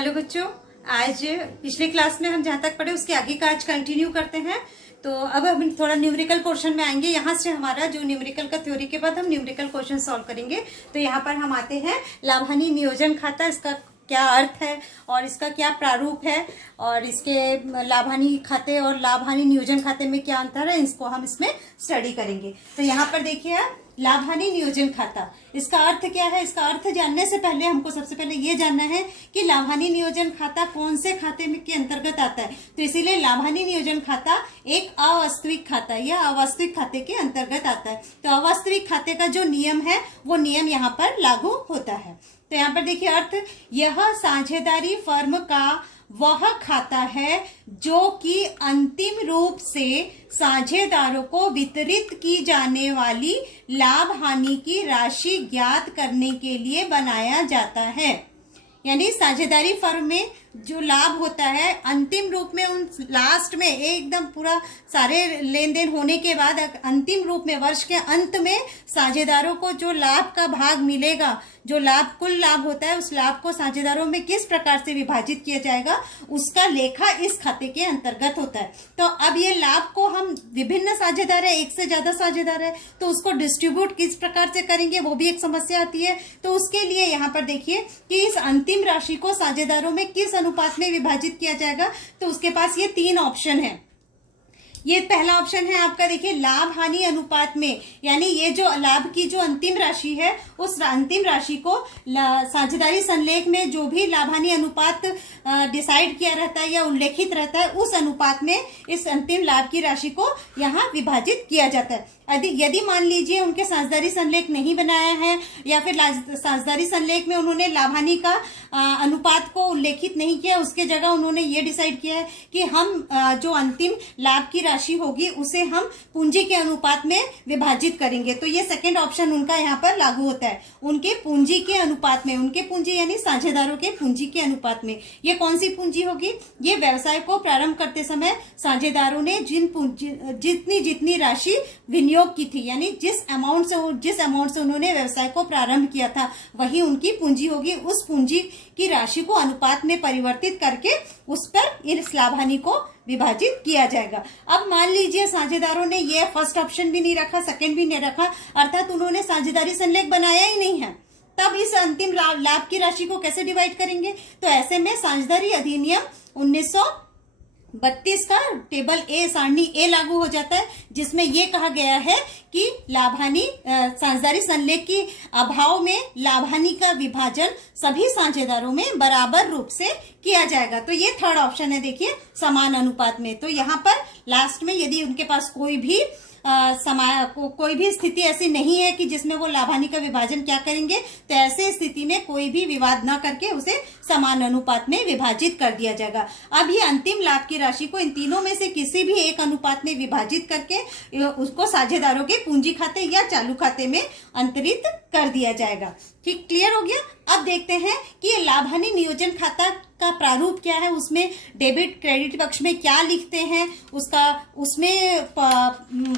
Hello बच्चों, आज पिछले क्लास में हम जहाँ तक पढ़े उसके आगे का आज कंटिन्यू करते हैं। तो अब हम थोड़ा न्यूमेरिकल पोर्शन में आएंगे। यहाँ से हमारा जो न्यूमेरिकल का थ्योरी के बाद हम न्यूमेरिकल क्वेश्चन सॉल्व करेंगे। तो यहाँ पर हम आते हैं लाभ हानि नियोजन खाता, इसका क्या अर्थ है और इसका क्या प्रारूप है और इसके लाभ हानि खाते और लाभ हानि नियोजन खाते में क्या अंतर है, इसको हम इसमें स्टडी करेंगे। तो यहाँ पर देखिए लाभ हानि नियोजन खाता, इसका अर्थ क्या है। इसका अर्थ जानने से पहले हमको सबसे पहले ये जानना है कि लाभ हानि नियोजन खाता कौन से खाते में के अंतर्गत आता है। तो इसीलिए लाभ हानि नियोजन खाता एक अवास्तविक खाता या अवास्तविक खाते के अंतर्गत आता है। तो अवास्तविक खाते का जो नियम है वो नियम यहाँ पर लागू होता है। तो यहाँ पर देखिए अर्थ, यह साझेदारी फर्म का वह खाता है जो कि अंतिम रूप से साझेदारों को वितरित की जाने वाली लाभ हानि की राशि ज्ञात करने के लिए बनाया जाता है। यानी साझेदारी फर्म में जो लाभ होता है अंतिम रूप में, उन लास्ट में एकदम पूरा सारे लेन देन होने के बाद अंतिम रूप में वर्ष के अंत में साझेदारों को जो लाभ का भाग मिलेगा, जो लाभ कुल लाभ होता है, उस लाभ को साझेदारों में किस प्रकार से विभाजित किया जाएगा उसका लेखा इस खाते के अंतर्गत होता है। तो अब ये लाभ को हम विभिन्न साझेदार है, एक से ज्यादा साझेदार है, तो उसको डिस्ट्रीब्यूट किस प्रकार से करेंगे वो भी एक समस्या आती है। तो उसके लिए यहाँ पर देखिए कि इस अंतिम राशि को साझेदारों में किस अनुपात में विभाजित किया जाएगा। तो उसके पास ये तीन ऑप्शन है। ये पहला ऑप्शन है आपका, देखिए लाभ हानि अनुपात में, यानी ये जो लाभ की जो अंतिम राशि है उस अंतिम राशि को साझेदारी संलेख में जो भी लाभ हानि अनुपात डिसाइड किया रहता है या उल्लेखित रहता है उस अनुपात में इस अंतिम लाभ की राशि को यहाँ विभाजित किया जाता है। यदि मान लीजिए उनके साझेदारी संलेख नहीं बनाया है या फिर साझेदारी संलेख में उन्होंने लाभ हानि का अनुपात को उल्लेखित नहीं किया, उसके जगह उन्होंने ये डिसाइड किया है कि हम जो अंतिम लाभ की राशि होगी उसे हम पूंजी के अनुपात में विभाजित करेंगे। तो ये सेकंड ऑप्शन उनका यहाँ पर लागू होता है, उनके पूंजी के अनुपात में, उनके पूंजी यानी साझेदारों के पूंजी के अनुपात में। ये कौन सी पूंजी होगी? ये व्यवसाय को प्रारंभ करते समय साझेदारों ने जितनी राशि विनियोग की थी, यानी जिस अमाउंट से उन्होंने व्यवसाय को प्रारंभ किया था वही उनकी पूंजी होगी। उस पूंजी की राशि को अनुपात में परिवर्तित करके उस पर इस लाभ हानि को विभाजित किया जाएगा। अब मान लीजिए साझेदारों ने ये फर्स्ट ऑप्शन भी नहीं रखा, सेकंड भी नहीं रखा, अर्थात उन्होंने साझेदारी संलेख बनाया ही नहीं है, तब इस अंतिम लाभ की राशि को कैसे डिवाइड करेंगे? तो ऐसे में साझेदारी अधिनियम 1932 का टेबल ए, सारणी ए लागू हो जाता है, जिसमें यह कहा गया है कि लाभ हानि साझेदारी संलेख की अभाव में लाभ हानि का विभाजन सभी साझेदारों में बराबर रूप से किया जाएगा। तो ये थर्ड ऑप्शन है, देखिए समान अनुपात में। तो यहाँ पर लास्ट में यदि उनके पास कोई भी स्थिति ऐसी नहीं है कि जिसमें वो लाभ हानि का विभाजन क्या करेंगे, तो ऐसे स्थिति में कोई भी विवाद न करके उसे समान अनुपात में विभाजित कर दिया जाएगा। अब ये अंतिम लाभ की राशि को इन तीनों में से किसी भी एक अनुपात में विभाजित करके उसको साझेदारों के पूंजी खाते या चालू खाते में अंतरित कर दिया जाएगा। ठीक, क्लियर हो गया। अब देखते हैं कि ये लाभ हानि नियोजन खाता का प्रारूप क्या है, उसमें डेबिट क्रेडिट पक्ष में क्या लिखते हैं, उसमें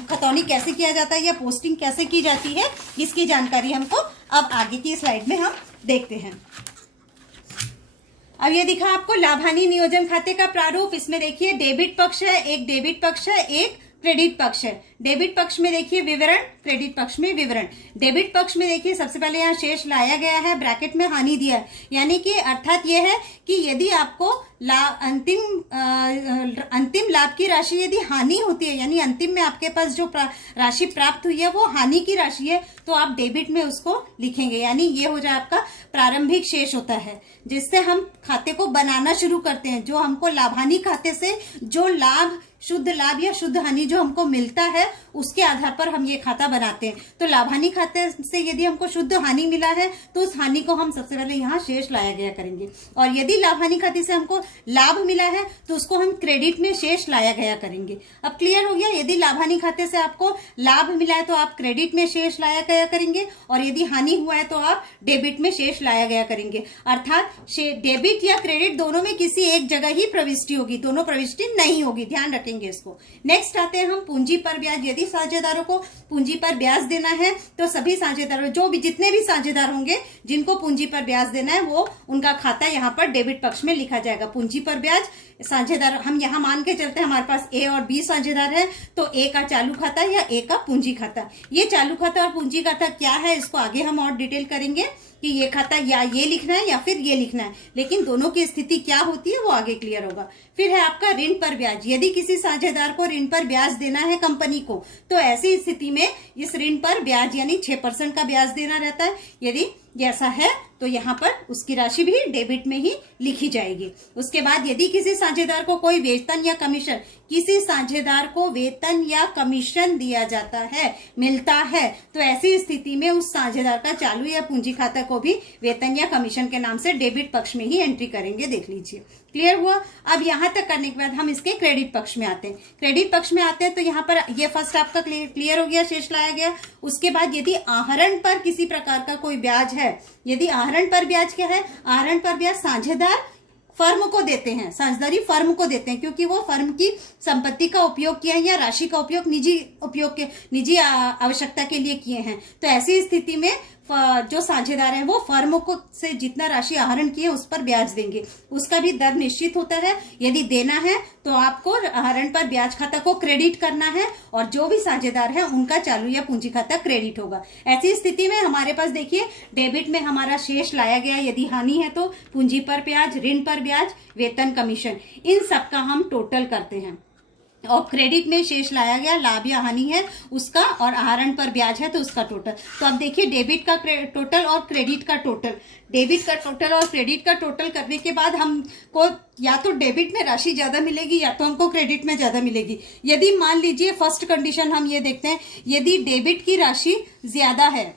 खतौनी कैसे किया जाता है या पोस्टिंग कैसे की जाती है, इसकी जानकारी हमको अब आगे की स्लाइड में हम देखते हैं। अब ये दिखा आपको लाभ हानि नियोजन खाते का प्रारूप। इसमें देखिए डेबिट पक्ष है, एक डेबिट पक्ष है, एक क्रेडिट पक्ष है। डेबिट पक्ष में देखिए विवरण, क्रेडिट पक्ष में विवरण। डेबिट पक्ष में देखिए सबसे पहले यहाँ शेष लाया गया है, ब्रैकेट में हानि दिया है, यानी कि अर्थात यह है कि यदि आपको अंतिम लाभ की राशि यदि हानि होती है, यानी अंतिम में आपके पास जो राशि प्राप्त हुई है वो हानि की राशि है, तो आप डेबिट में उसको लिखेंगे, यानी ये हो जाए आपका प्रारंभिक शेष होता है, जिससे हम खाते को बनाना शुरू करते हैं। जो हमको लाभ हानि खाते से जो लाभ, शुद्ध लाभ या शुद्ध हानि जो हमको मिलता है उसके आधार पर हम ये खाता बनाते हैं। तो लाभ हानि खाते से यदि हमको शुद्ध हानि मिला है तो उस हानि को हम सबसे पहले यहाँ शेष लाया गया करेंगे, और यदि लाभ हानि खाते से हमको लाभ मिला है तो उसको हम क्रेडिट में शेष लाया गया करेंगे। अब क्लियर हो गया, यदि लाभ हानि खाते से आपको लाभ मिला है तो आप क्रेडिट में शेष लाया गया करेंगे, और यदि हानि हुआ है तो आप डेबिट में शेष लाया गया करेंगे। अर्थात डेबिट या क्रेडिट दोनों में किसी एक जगह ही प्रविष्टि होगी, दोनों प्रविष्टि नहीं होगी, ध्यान रखें। रखेंगे इसको। नेक्स्ट आते हैं हम पूंजी पर ब्याज। यदि साझेदारों को पूंजी पर ब्याज देना है तो सभी साझेदारों, जो भी जितने भी साझेदार होंगे जिनको पूंजी पर ब्याज देना है, वो उनका खाता यहाँ पर डेबिट पक्ष में लिखा जाएगा। पूंजी पर ब्याज साझेदार, हम यहाँ मान के चलते हैं हमारे पास ए और बी साझेदार है, तो ए का चालू खाता या ए का पूंजी खाता। ये चालू खाता और पूंजी खाता क्या है, इसको आगे हम और डिटेल करेंगे कि ये खाता या ये लिखना है या फिर ये लिखना है, लेकिन दोनों की स्थिति क्या होती है वो आगे क्लियर होगा। फिर है आपका ऋण पर ब्याज। यदि किसी साझेदार को ऋण पर ब्याज देना है कंपनी को, तो ऐसी स्थिति में इस ऋण पर ब्याज यानी 6% का ब्याज देना रहता है। यदि ऐसा है तो यहाँ पर उसकी राशि भी डेबिट में ही लिखी जाएगी। उसके बाद यदि किसी साझेदार को कोई वेतन या कमीशन, किसी साझेदार को वेतन या कमीशन दिया जाता है, मिलता है, तो ऐसी स्थिति में उस साझेदार का चालू या पूंजी खाता को भी वेतन या कमीशन के नाम से डेबिट पक्ष में ही एंट्री करेंगे। देख लीजिए, क्लियर हुआ। अब यहाँ तक करने के बाद हम इसके क्रेडिट पक्ष में आते हैं। क्रेडिट पक्ष में आते हैं तो यहाँ पर ये फर्स्ट आपका क्लियर हो गया, शेष लाया गया। उसके बाद यदि आहरण पर किसी प्रकार का कोई ब्याज है, यदि आहरण पर ब्याज क्या है, आहरण पर ब्याज साझेदार फर्म को देते हैं, साझेदारी फर्म को देते हैं, क्योंकि वो फर्म की संपत्ति का उपयोग किया है या राशि का उपयोग निजी आवश्यकता के लिए किए हैं। तो ऐसी स्थिति में जो साझेदार हैं वो फर्म को से जितना राशि आहरण किए उस पर ब्याज देंगे। उसका भी दर निश्चित होता है। यदि देना है तो आपको आहरण पर ब्याज खाता को क्रेडिट करना है, और जो भी साझेदार है उनका चालू या पूंजी खाता क्रेडिट होगा। ऐसी स्थिति में हमारे पास देखिए डेबिट में हमारा शेष लाया गया। यदि हानि है तो पूंजी पर ब्याज, ऋण पर ब्याज, वेतन, कमीशन, इन सब का हम टोटल करते हैं। और क्रेडिट में शेष लाया गया, लाभ या हानि है उसका, और आहरण पर ब्याज है तो उसका टोटल। तो अब देखिए डेबिट का टोटल और क्रेडिट का टोटल। डेबिट का टोटल और क्रेडिट का टोटल करने के बाद हमको या तो डेबिट में राशि ज्यादा मिलेगी या तो हमको क्रेडिट में ज्यादा मिलेगी। यदि मान लीजिए फर्स्ट कंडीशन हम ये देखते हैं, यदि डेबिट की राशि ज्यादा है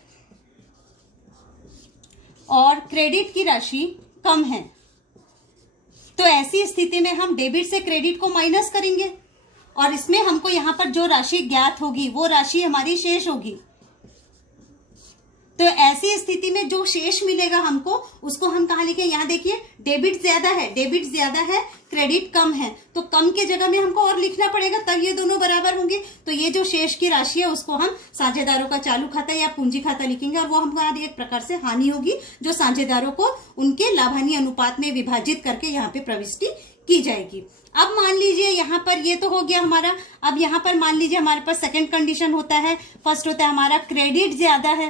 और क्रेडिट की राशि कम है, तो ऐसी स्थिति में हम डेबिट से क्रेडिट को माइनस करेंगे और इसमें हमको यहाँ पर जो राशि ज्ञात होगी वो राशि हमारी शेष होगी। तो ऐसी स्थिति में जो शेष मिलेगा हमको, उसको हम कहाँ लिखें, यहाँ देखिए डेबिट ज्यादा है, क्रेडिट कम है, तो कम के जगह में हमको और लिखना पड़ेगा, तब ये दोनों बराबर होंगे। तो ये जो शेष की राशि है उसको हम साझेदारों का चालू खाता या पूंजी खाता लिखेंगे, और वो हमको एक प्रकार से हानि होगी जो साझेदारों को उनके लाभ हानि अनुपात में विभाजित करके यहाँ पे प्रविष्टि की जाएगी। अब मान लीजिए यहाँ पर ये तो हो गया हमारा। अब यहाँ पर मान लीजिए हमारे पास सेकंड कंडीशन होता है, फर्स्ट होता है हमारा क्रेडिट ज्यादा है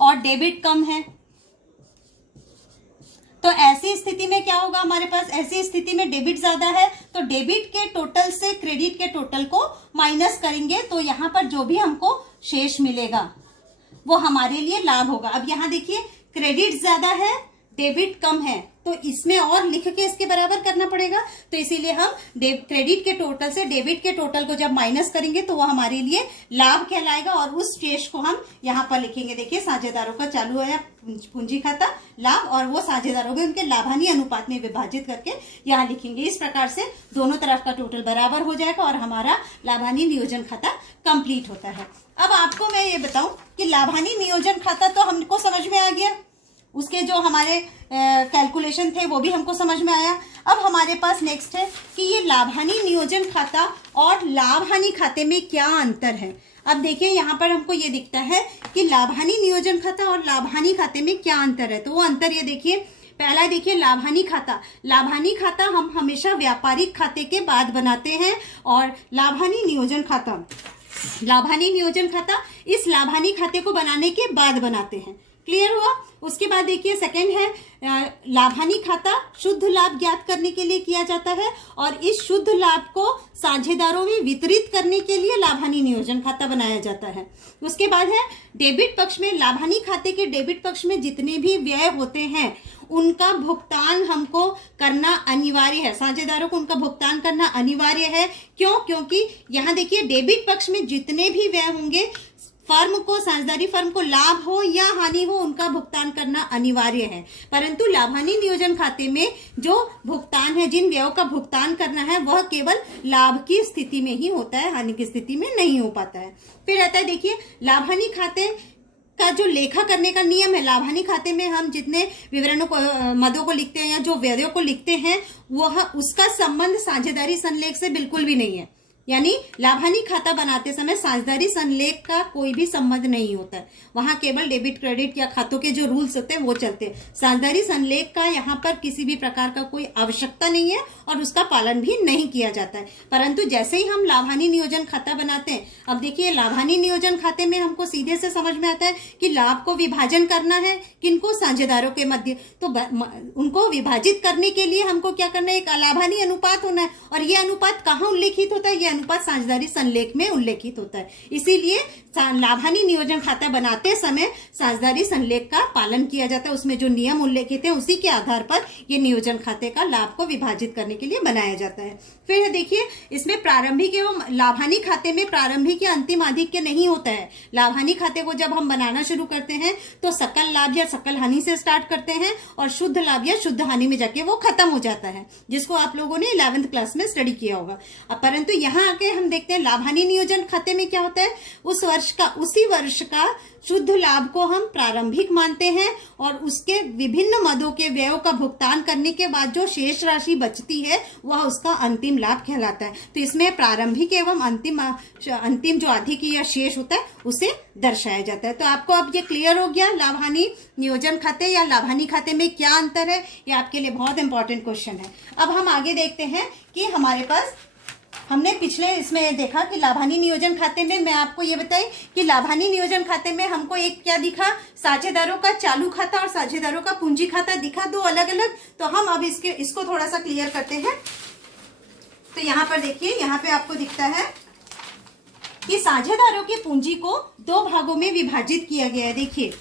और डेबिट कम है। तो ऐसी स्थिति में क्या होगा हमारे पास, ऐसी स्थिति में डेबिट ज्यादा है तो डेबिट के टोटल से क्रेडिट के टोटल को माइनस करेंगे, तो यहाँ पर जो भी हमको शेष मिलेगा वो हमारे लिए लाभ होगा। अब यहाँ देखिए क्रेडिट ज्यादा है, डेबिट कम है, तो इसमें और लिख के इसके बराबर करना पड़ेगा। तो इसीलिए हम क्रेडिट के टोटल से डेबिट के टोटल को जब माइनस करेंगे तो वो हमारे लिए लाभ कहलाएगा, और उस शेष को हम यहाँ पर लिखेंगे। देखिए साझेदारों का चालू है पूंजी खाता, लाभ, और वो साझेदारों में उनके लाभ हानि अनुपात में विभाजित करके यहाँ लिखेंगे। इस प्रकार से दोनों तरफ का टोटल बराबर हो जाएगा और हमारा लाभ हानि नियोजन खाता कंप्लीट होता है। अब आपको मैं ये बताऊं कि लाभ हानि नियोजन खाता तो हमको समझ में आ गया, उसके जो हमारे कैलकुलेशन थे वो भी हमको समझ में आया। अब हमारे पास नेक्स्ट है कि ये लाभ हानि नियोजन खाता और लाभ हानि खाते में क्या अंतर है। अब देखिए यहाँ पर हमको ये दिखता है कि लाभ हानि नियोजन खाता और लाभ हानि खाते में क्या अंतर है। तो वो अंतर ये देखिए, पहला देखिए लाभ हानि खाता। लाभ हानि खाता हम हमेशा व्यापारिक खाते के बाद बनाते हैं, और लाभ हानि नियोजन खाता, लाभ हानि नियोजन खाता इस लाभ हानि खाते को बनाने के बाद बनाते हैं। क्लियर हुआ। उसके बाद देखिए सेकंड है लाभ हानि खाता शुद्ध लाभ ज्ञात करने के लिए किया जाता है, और इस शुद्ध लाभ को साझेदारों में वितरित करने के लिए लाभ हानि नियोजन खाता बनाया जाता है। उसके बाद है डेबिट पक्ष में, लाभ हानि खाते के डेबिट पक्ष में जितने भी व्यय होते हैं उनका भुगतान हमको करना अनिवार्य है, साझेदारों को उनका भुगतान करना अनिवार्य है। क्यों? क्योंकि यहाँ देखिए डेबिट पक्ष में जितने भी व्यय होंगे फर्म को, साझेदारी फर्म को लाभ हो या हानि हो उनका भुगतान करना अनिवार्य है, परंतु लाभ हानि नियोजन खाते में जो भुगतान है, जिन व्ययों का भुगतान करना है वह केवल लाभ की स्थिति में ही होता है, हानि की स्थिति में नहीं हो पाता है। फिर आता है देखिए लाभ हानि खाते का जो लेखा करने का नियम है, लाभानी खाते में हम जितने विवरणों को, मदों को लिखते हैं या जो व्ययों को लिखते हैं, वह उसका संबंध साझेदारी संलेख से बिल्कुल भी नहीं है। यानी लाभानी खाता बनाते समय साझेदारी संलेख का कोई भी संबंध नहीं होता है, वहां केवल डेबिट क्रेडिट या खातों के जो रूल्स होते हैं वो चलते हैं। साझेदारी संलेख का यहाँ पर किसी भी प्रकार का कोई आवश्यकता नहीं है और उसका पालन भी नहीं किया जाता है। परंतु जैसे ही हम लाभानी नियोजन खाता बनाते हैं, अब देखिए लाभानी नियोजन खाते में हमको सीधे से समझ में आता है कि लाभ को विभाजन करना है, किनको, साझेदारों के मध्य। तो उनको विभाजित करने के लिए हमको क्या करना है, एक लाभानी अनुपात होना है, और ये अनुपात कहाँ उल्लेखित होता है, ये अनुपात साझेदारी संलेख में उल्लेखित होता है। इसीलिए लाभानी नियोजन खाता बनाते समय साझेदारी संलेख का पालन किया जाता है, उसमें जो नियम उल्लेखित है उसी के आधार पर ये नियोजन खाते का लाभ को विभाजित करने के लिए बनाया जाता है। फिर देखिए इसमें प्रारंभिक एवं लाभानी खाते में प्रारंभिक या अंतिम आधिक्य नहीं होता है। लाभानी खाते को जब हम बनाना शुरू करते हैं तो सकल लाभ या सकल हानि से स्टार्ट करते हैं और शुद्ध लाभ या शुद्ध हानि में जाके वो खत्म हो जाता है, जिसको आप लोगों ने 11th क्लास में स्टडी किया होगा। परंतु यहाँ आके हम देखते हैं लाभानी नियोजन खाते में क्या होता है, उसी वर्ष का शुद्ध लाभ को हम प्रारंभिक मानते हैं और उसके विभिन्न मदों के व्ययों का भुगतान करने के बाद जो शेष राशि बचती है वह उसका अंतिम लाभ कहलाता है। तो इसमें प्रारंभिक एवं अंतिम जो आधिक्य या शेष होता है उसे दर्शाया जाता है। तो आपको अब ये क्लियर हो गया लाभानी नियोजन खाते या लाभानी खाते में क्या अंतर है, ये आपके लिए बहुत इंपॉर्टेंट क्वेश्चन है। अब हम आगे देखते हैं कि हमारे पास, हमने पिछले इसमें देखा कि लाभानी नियोजन खाते में, मैं आपको ये बताई कि लाभानी नियोजन खाते में हमको एक क्या दिखा, साझेदारों का चालू खाता और साझेदारों का पूंजी खाता दिखा, दो अलग अलग। तो हम अब इसको थोड़ा सा क्लियर करते हैं। तो यहाँ पर देखिए, यहाँ पे आपको दिखता है कि साझेदारों की पूंजी को दो भागों में विभाजित किया गया है। देखिए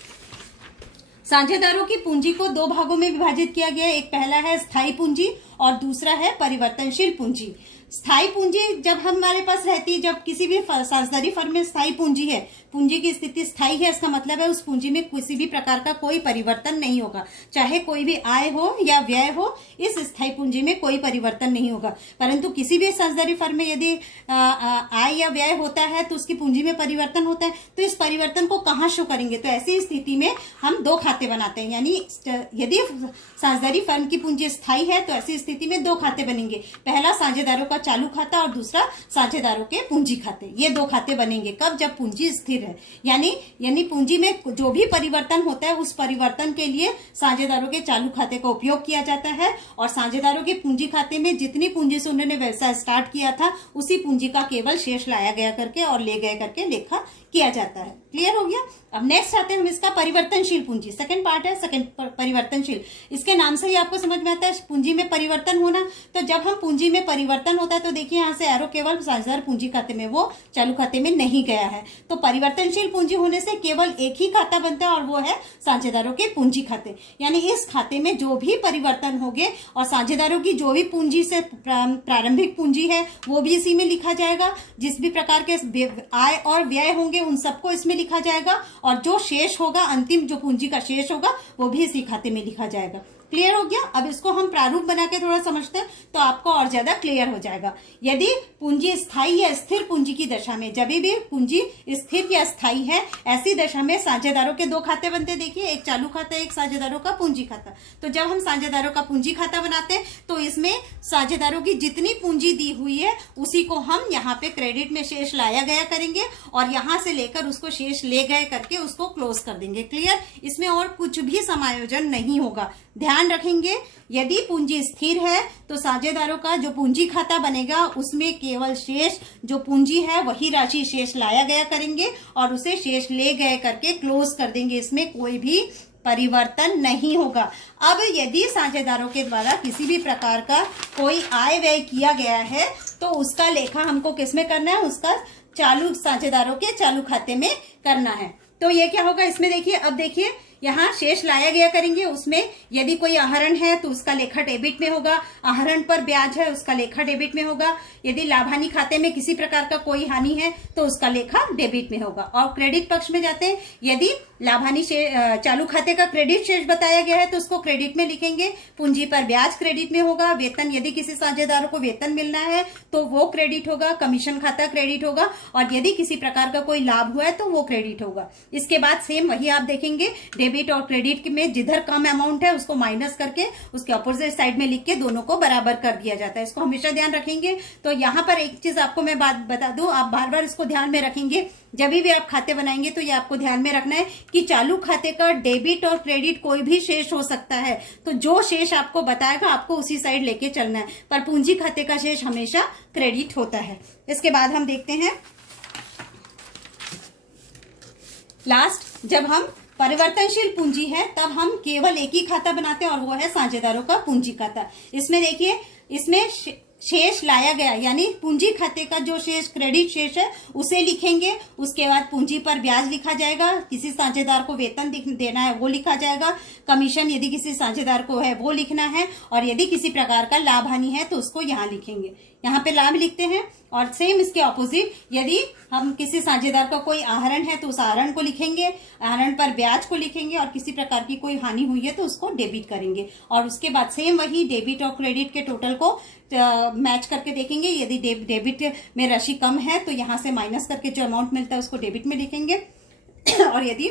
साझेदारों की पूंजी को दो भागों में विभाजित किया गया है। एक पहला है स्थायी पूंजी और दूसरा है परिवर्तनशील पूंजी। स्थायी पूंजी जब हमारे पास रहती है, जब किसी भी साझेदारी फर्म में स्थायी पूंजी है, पूंजी की स्थिति स्थायी है, इसका मतलब है उस पूंजी में किसी भी प्रकार का कोई परिवर्तन नहीं होगा, चाहे कोई भी आय हो या व्यय हो, इस स्थायी पूंजी में कोई परिवर्तन नहीं होगा। परंतु किसी भी साझेदारी फर्म में यदि आय या व्यय होता है तो उसकी पूंजी में परिवर्तन होता है, तो इस परिवर्तन को कहाँ शो करेंगे, तो ऐसी स्थिति में हम दो खाते बनाते हैं। यानी यदि साझेदारी फर्म की पूंजी स्थायी है तो ऐसी स्थिति में दो खाते बनेंगे, पहला साझेदारों का चालू खाता और दूसरा साझेदारों के पूंजी खाते। ये दो खाते बनेंगे कब, जब पूंजी स्थिर है। यानी पूंजी में जो भी परिवर्तन होता है उस परिवर्तन के लिए साझेदारों के चालू खाते का उपयोग किया जाता है, और साझेदारों के पूंजी खाते में जितनी पूंजी से उन्होंने व्यवसाय स्टार्ट किया था उसी पूंजी का केवल शेष लाया गया करके और ले गए करके लेखा किया जाता है। क्लियर हो गया। अब नेक्स्ट आते हैं हम इसका परिवर्तनशील पूंजी, सेकंड पार्ट है परिवर्तनशील। इसके नाम से ही आपको समझ में आता है पूंजी में परिवर्तन होना। तो जब हम पूंजी में परिवर्तन होता है तो देखिए यहाँ से एरो केवल साझेदार पूंजी खाते में, वो चालू खाते में नहीं गया है। तो परिवर्तनशील पूंजी होने से केवल एक ही खाता बनता है और वो है साझेदारों के पूंजी खाते। यानी इस खाते में जो भी परिवर्तन होंगे और साझेदारों की जो भी पूंजी से प्रारंभिक पूंजी है वो भी इसी में लिखा जाएगा, जिस भी प्रकार के आय और व्यय होंगे उन सबको इसमें लिखा जाएगा, और जो शेष होगा, अंतिम जो पूंजी का शेष होगा वो भी इसी खाते में लिखा जाएगा। क्लियर हो गया। अब इसको हम प्रारूप बना के थोड़ा समझते हैं तो आपको और ज्यादा क्लियर हो जाएगा। यदि पूंजी स्थायी या स्थिर पूंजी की दशा में, जब भी पूंजी स्थिर या स्थायी है, ऐसी दशा में साझेदारों के दो खाते बनते। देखिए एक चालू खाता, एक साझेदारों का पूंजी खाता। तो जब हम साझेदारों का पूंजी खाता बनाते हैं तो इसमें साझेदारों की जितनी पूंजी दी हुई है उसी को हम यहाँ पे क्रेडिट में शेष लाया गया करेंगे और यहाँ से लेकर उसको शेष ले गए करके उसको क्लोज कर देंगे। क्लियर। इसमें और कुछ भी समायोजन नहीं होगा। ध्यान रखेंगे, यदि पूंजी स्थिर है तो साझेदारों का जो पूंजी खाता बनेगा उसमें केवल शेष जो पूंजी है वही राशि शेष लाया गया करेंगे और उसे शेष ले गए करके क्लोज कर देंगे। इसमें कोई भी परिवर्तन नहीं होगा। अब यदि साझेदारों के द्वारा किसी भी प्रकार का कोई आय व्यय किया गया है तो उसका लेखा हमको किसमें करना है, उसका चालू साझेदारों के चालू खाते में करना है। तो ये क्या होगा इसमें देखिए, अब देखिए यहाँ शेष लाया गया करेंगे, उसमें यदि कोई आहरण है तो उसका लेखा डेबिट में होगा, आहरण पर ब्याज है उसका लेखा डेबिट में होगा, यदि लाभानी खाते में किसी प्रकार का कोई हानि है तो उसका लेखा डेबिट में होगा। और क्रेडिट पक्ष में जाते हैं, यदि लाभानी चालू खाते का क्रेडिट शेष बताया गया है तो उसको क्रेडिट में लिखेंगे, पूंजी पर ब्याज क्रेडिट में होगा, वेतन यदि किसी साझेदारों को वेतन मिलना है तो वो क्रेडिट होगा, कमीशन खाता क्रेडिट होगा, और यदि किसी प्रकार का कोई लाभ हुआ है तो वो क्रेडिट होगा। इसके बाद सेम वही आप देखेंगे, डेबिट और क्रेडिट में जिधर कम अमाउंट है उसको माइनस करके उसके अपोजिट साइड में लिख के दोनों को बराबर कर दिया जाता है। इसको हमेशा ध्यान रखेंगे। तो यहाँ पर एक चीज आपको मैं बात बता दूं, आप बार बार इसको ध्यान में रखेंगे जब भी आप खाते बनाएंगे तो ये आपको ध्यान में रखना है कि चालू खाते का डेबिट और क्रेडिट कोई भी शेष हो सकता है, तो जो शेष आपको बताएगा आपको उसी साइड लेके चलना है, पर पूंजी खाते का शेष हमेशा क्रेडिट होता है। इसके बाद हम देखते हैं लास्ट, जब हम परिवर्तनशील पूंजी है तब हम केवल एक ही खाता बनाते हैं और वो है साझेदारों का पूंजी खाता। इसमें देखिए, इसमें शेष लाया गया यानी पूंजी खाते का जो शेष क्रेडिट शेष है उसे लिखेंगे, उसके बाद पूंजी पर ब्याज लिखा जाएगा, किसी साझेदार को वेतन देना है वो लिखा जाएगा, कमीशन यदि किसी साझेदार को है वो लिखना है, और यदि किसी प्रकार का लाभ हानि है तो उसको यहाँ लिखेंगे। यहाँ पे लाभ लिखते हैं। और सेम इसके ऑपोजिट, यदि हम किसी साझेदार का कोई आहरण है तो उस आहरण को लिखेंगे, आहरण पर ब्याज को लिखेंगे, और किसी प्रकार की कोई हानि हुई है तो उसको डेबिट करेंगे। और उसके बाद सेम वही डेबिट और क्रेडिट के टोटल को मैच करके देखेंगे, यदि डेबिट में राशि कम है तो यहाँ से माइनस करके जो अमाउंट मिलता है उसको डेबिट में लिखेंगे, और यदि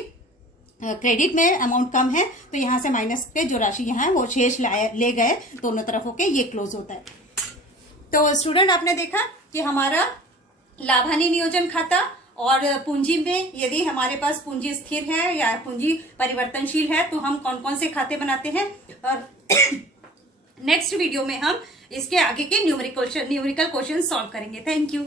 क्रेडिट में अमाउंट कम है तो यहाँ से माइनस पे जो राशि यहाँ है वो शेष ले गए दोनों तरफों के, ये क्लोज होता है। तो स्टूडेंट आपने देखा कि हमारा लाभानी नियोजन खाता और पूंजी में यदि हमारे पास पूंजी स्थिर है या पूंजी परिवर्तनशील है तो हम कौन कौन से खाते बनाते हैं, और नेक्स्ट वीडियो में हम इसके आगे के न्यूमेरिकल क्वेश्चन सॉल्व करेंगे। Thank you.